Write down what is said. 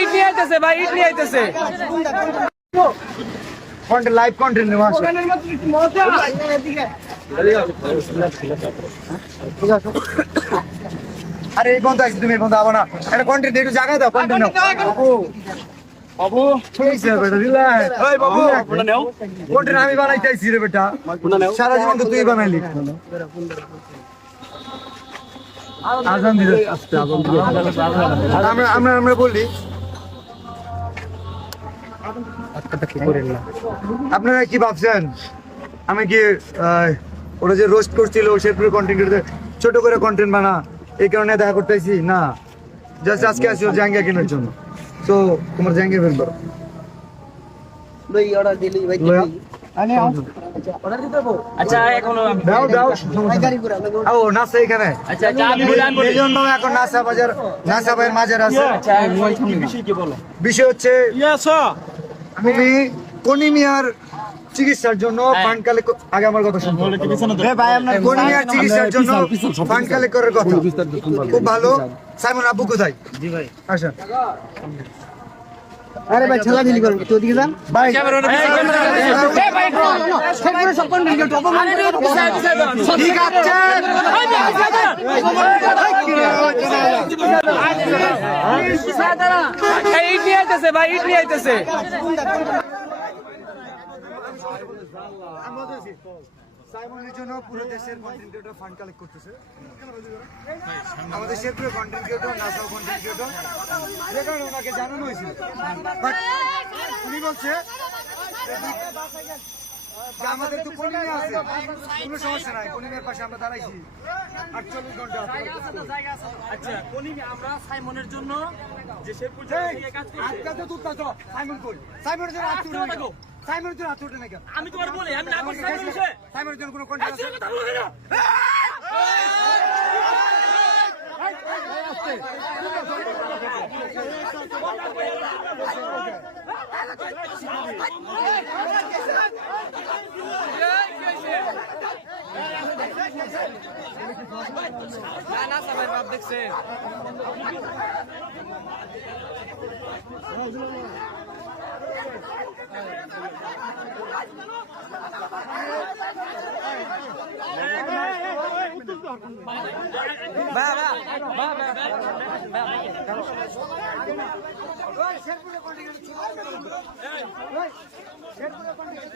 ইট নিয়ে আইতেছে ভাই, ইট নিয়ে আইতেছে। লাইভ কন্টেন্ট নেওয়া আছে। আরে এই বন্ধু আইছি, তুমি এই বন্ধু আবো না, একটা কন্টেন্ট একটু জায়গায় দাও, কন্টেন্ট নাও বাবু। ঠিক আছে বেটা, রিল্যাক্স। এই বাবু কন্টেন্ট আমি বানাইতে আইছি রে বেটা, সারা জীবন তো তুই বানাইলি। আজান দিলে আমরা বলি আপনারা কি ভাবছেন আমি কি ওরা যে রোস্ট করছিল শেরপুরের কন্টেন্ট ছোট করে কন্টেন্ট বানা এই কারণে দেখা করতেছি না, জাস্ট আজকে আসি জাঙ্গিয়া কেনার জন্য। তো তোমার জাঙ্গিয়া বের করো ভাই, অর্ডার দিলি ভাই আচ্ছা এখন দাও দাও ও নাসা এখানে। আচ্ছা আমি মিলিয়ন বাবা এখন নাসা বাজার, নাসা ভাইয়ের মাঝে আছে। বিষয় কি বলো? বিষয় হচ্ছে তুমি কনিমিয়ার চিকিৎসার জন্য ফান্ড কালেক্ট, আগে আমার কথা শুনুন ভাই, আপনার কনিমিয়ার চিকিৎসার জন্য ফান্ড কালেক্ট করার কথা খুব ভালো। সাইমন আব্বু কোথায়? জি ভাই আসেন। আরে ভাই ছেলা ঢিলি করুন তো দিকে যান ভাই। সব কোন দিকে টপ মানে ঠিক আছে। ইট নিয়ে আইতেছে ভাই, ইট নিয়ে আইতেছে। সাইমনের জন্য পুরো দেশের কন্টেন্ট ক্রিয়েটর ফান্ড কালেক্ট করতেছে। আমাদের শেরপুরের কন্টেন্ট ক্রিয়েটর, নাসাও কন্টেন্ট ক্রিয়েটর, যে কারণে ওনাকে জানানো হয়েছিল। বাট উনি বলছে যে আমাদের তো কলিমে আছে, কোনো সমস্যা নাই, কলিমের পাশে আমরা দাঁড়াইছি 48 ঘন্টা। আচ্ছা কনিমি আমরা সাইমনের জন্য যে শেরপুর থেকে কাজ করছি। আজকে তো তুই তো সাইমন কই, সাইমনের জন্য হাত তুলে নাও, সাইমনের জন্য হাত তুলে নাও। আমি তোমার বলি আমি না করছি সাইমনের বিষয়ে। সাইমনের জন্য কোনো কন্টেন্ট আছে? না সবাই বাপ দেখছে। শেরপুরের কন্টেন্ট শেরপুরের কন্টেন্ট